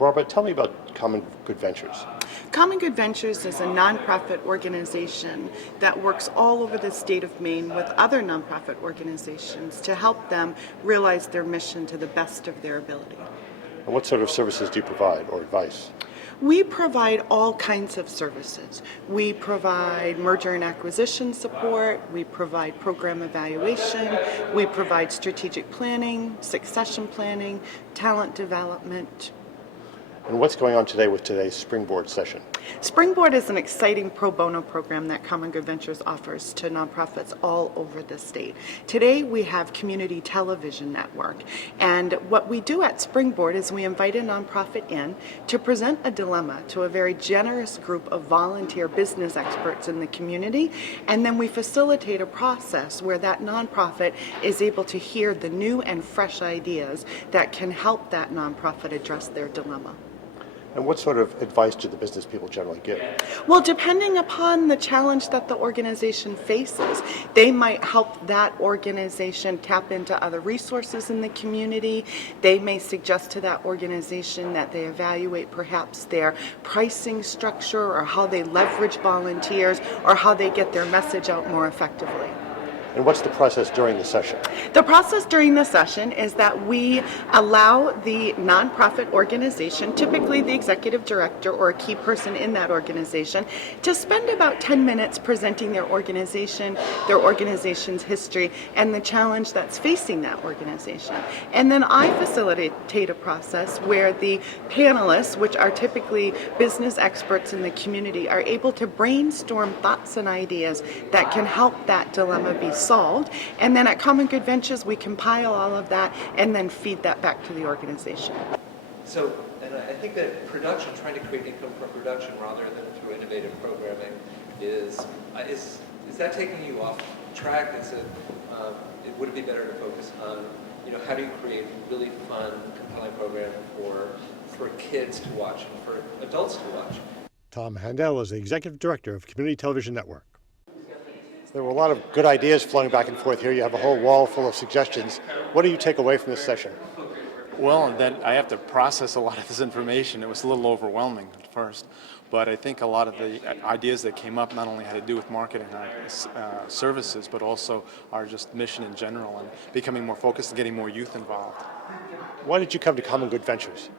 Barbara, tell me about Common Good Ventures. Common Good Ventures is a nonprofit organization that works all over the state of Maine with other nonprofit organizations to help them realize their mission to the best of their ability. And what sort of services do you provide or advice? We provide all kinds of services. We provide merger and acquisition support, we provide program evaluation, we provide strategic planning, succession planning, talent development. And what's going on today with today's Springboard session? Springboard is an exciting pro bono program that Common Good Ventures offers to nonprofits all over the state. Today we have Community Television Network, and what we do at Springboard is we invite a nonprofit in to present a dilemma to a very generous group of volunteer business experts in the community, and then we facilitate a process where that nonprofit is able to hear the new and fresh ideas that can help that nonprofit address their dilemma. And what sort of advice do the business people generally give? Well, depending upon the challenge that the organization faces, they might help that organization tap into other resources in the community. They may suggest to that organization that they evaluate perhaps their pricing structure or how they leverage volunteers or how they get their message out more effectively. And what's the process during the session? The process during the session is that we allow the nonprofit organization, typically the executive director or a key person in that organization, to spend about 10 minutes presenting their organization's history, and the challenge that's facing that organization. And then I facilitate a process where the panelists, which are typically business experts in the community, are able to brainstorm thoughts and ideas that can help that dilemma be solved. And then at Common Good Ventures, we compile all of that and then feed that back to the organization. So, and I think that production, trying to create income from production rather than through innovative programming, is that taking you off track? Would it be better to focus on, how do you create really fun, compelling programming for kids to watch and for adults to watch? Tom Handel is the Executive Director of Community Television Network. There were a lot of good ideas flowing back and forth here. You have a whole wall full of suggestions. What do you take away from this session? Well, then I have to process a lot of this information. It was a little overwhelming at first, but I think a lot of the ideas that came up not only had to do with marketing our services, but also our just mission in general and becoming more focused and getting more youth involved. Why did you come to Common Good Ventures?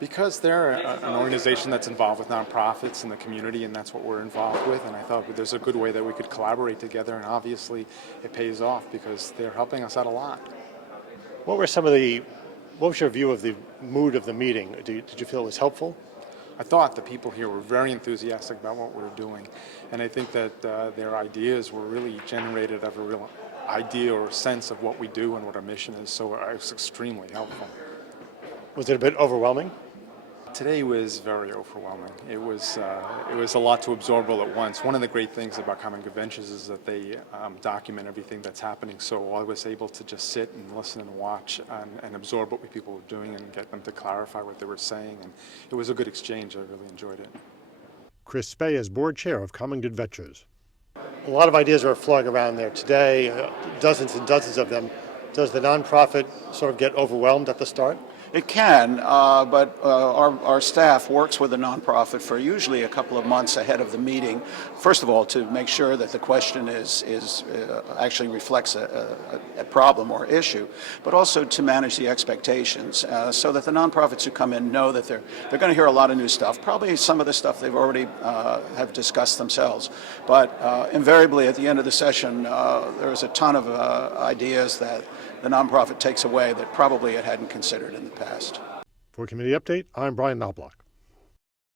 Because they're an organization that's involved with nonprofits in the community, and that's what we're involved with, and I thought there's a good way that we could collaborate together, and obviously it pays off because they're helping us out a lot. What was your view of the mood of the meeting? Did you feel it was helpful? I thought the people here were very enthusiastic about what we were doing, and I think that their ideas were really generated of a real idea or sense of what we do and what our mission is, so it was extremely helpful. Was it a bit overwhelming? Today was very overwhelming. It was a lot to absorb all at once. One of the great things about Common Good Ventures is that they document everything that's happening, so I was able to just sit and listen and watch and absorb what people were doing and get them to clarify what they were saying, and it was a good exchange. I really enjoyed it. Chris Spey is board chair of Common Good Ventures. A lot of ideas are flowing around there today, dozens and dozens of them. Does the nonprofit sort of get overwhelmed at the start? It can, but our staff works with the nonprofit for usually a couple of months ahead of the meeting. First of all, to make sure that the question actually reflects a problem or issue, but also to manage the expectations so that the nonprofits who come in know that they're going to hear a lot of new stuff. Probably some of the stuff they've already have discussed themselves, but invariably at the end of the session, there's a ton of ideas that the nonprofit takes away that probably it hadn't considered in the past. For Community Update, I'm Brian Knobloch.